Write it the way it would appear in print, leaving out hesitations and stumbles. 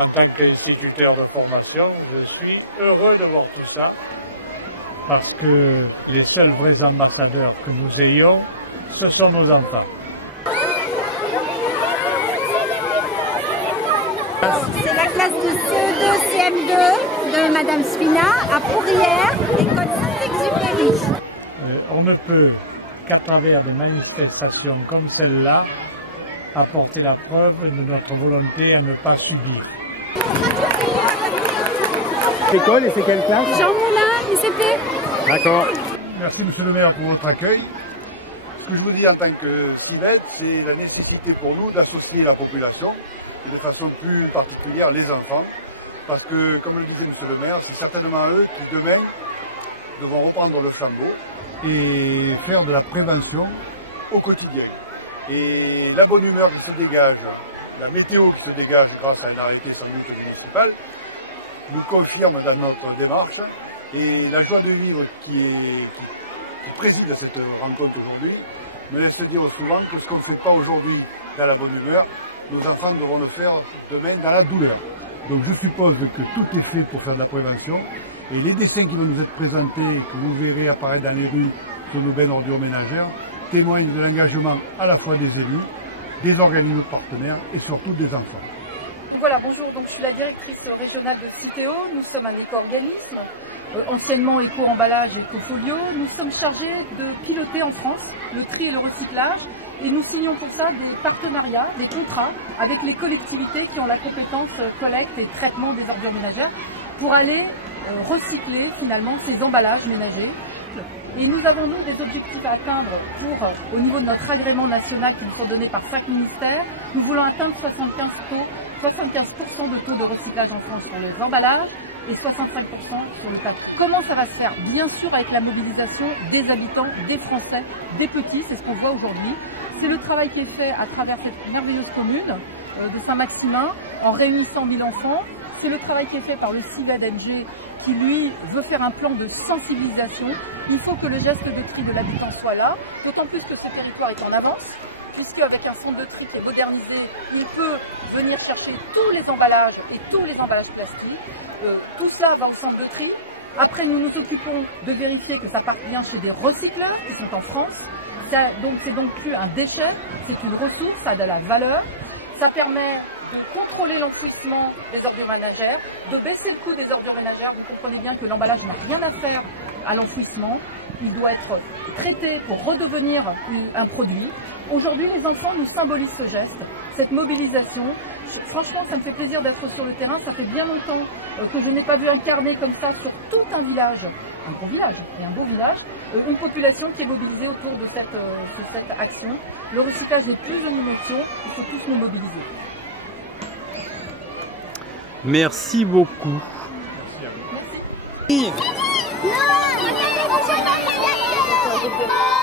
En tant qu'instituteur de formation, je suis heureux de voir tout ça parce que les seuls vrais ambassadeurs que nous ayons, ce sont nos enfants. C'est la classe de CE2, CM2 de Madame Spina à Pourrières, l'école Saint-Exupéry. On ne peut qu'à travers des manifestations comme celle-là apporter la preuve de notre volonté à ne pas subir. L'école et c'est quelle classe? Jean Moulin, ICP. D'accord. Merci Monsieur le maire pour votre accueil. Ce que je vous dis en tant que CIVED, c'est la nécessité pour nous d'associer la population et de façon plus particulière les enfants. Parce que, comme le disait Monsieur le maire, c'est certainement eux qui demain devront reprendre le flambeau et faire de la prévention au quotidien. Et la bonne humeur qui se dégage, la météo qui se dégage grâce à un arrêté sans doute municipal, nous confirme dans notre démarche. Et la joie de vivre qui préside cette rencontre aujourd'hui me laisse dire souvent que ce qu'on ne fait pas aujourd'hui dans la bonne humeur, nos enfants devront le faire demain dans la douleur. Donc je suppose que tout est fait pour faire de la prévention. Et les dessins qui vont nous être présentés, que vous verrez apparaître dans les rues sur nos bennes ordures ménagères, témoignent de l'engagement à la fois des élus, des organismes partenaires et surtout des enfants. Voilà, bonjour, donc je suis la directrice régionale de Citeo. Nous sommes un éco-organisme, anciennement éco-emballage et éco-folio. Nous sommes chargés de piloter en France le tri et le recyclage et nous signons pour ça des partenariats, des contrats avec les collectivités qui ont la compétence collecte et traitement des ordures ménagères pour aller recycler finalement ces emballages ménagers. Et nous avons, nous, des objectifs à atteindre au niveau de notre agrément national qui nous sont donnés par 5 ministères. Nous voulons atteindre 75% de taux de recyclage en France sur les emballages et 65% sur le papier. Comment ça va se faire? Bien sûr avec la mobilisation des habitants, des Français, des petits, c'est ce qu'on voit aujourd'hui. C'est le travail qui est fait à travers cette merveilleuse commune de Saint-Maximin en réunissant 1000 enfants. C'est le travail qui est fait par le CIVED-NG qui, lui, veut faire un plan de sensibilisation. Il faut que le geste de tri de l'habitant soit là, d'autant plus que ce territoire est en avance, puisque avec un centre de tri qui est modernisé, il peut venir chercher tous les emballages et tous les emballages plastiques. Tout cela va au centre de tri. Après, nous nous occupons de vérifier que ça parte bien chez des recycleurs qui sont en France. C'est donc plus un déchet, c'est une ressource, ça a de la valeur. Ça permet de contrôler l'enfouissement des ordures ménagères, de baisser le coût des ordures ménagères. Vous comprenez bien que l'emballage n'a rien à faire à l'enfouissement. Il doit être traité pour redevenir un produit. Aujourd'hui, les enfants nous symbolisent ce geste, cette mobilisation. Franchement, ça me fait plaisir d'être sur le terrain. Ça fait bien longtemps que je n'ai pas vu incarner comme ça sur tout un village, un gros village et un beau village, une population qui est mobilisée autour de cette action. Le recyclage n'est plus une option, il faut tous nous mobiliser. Merci beaucoup. Merci à vous. Merci.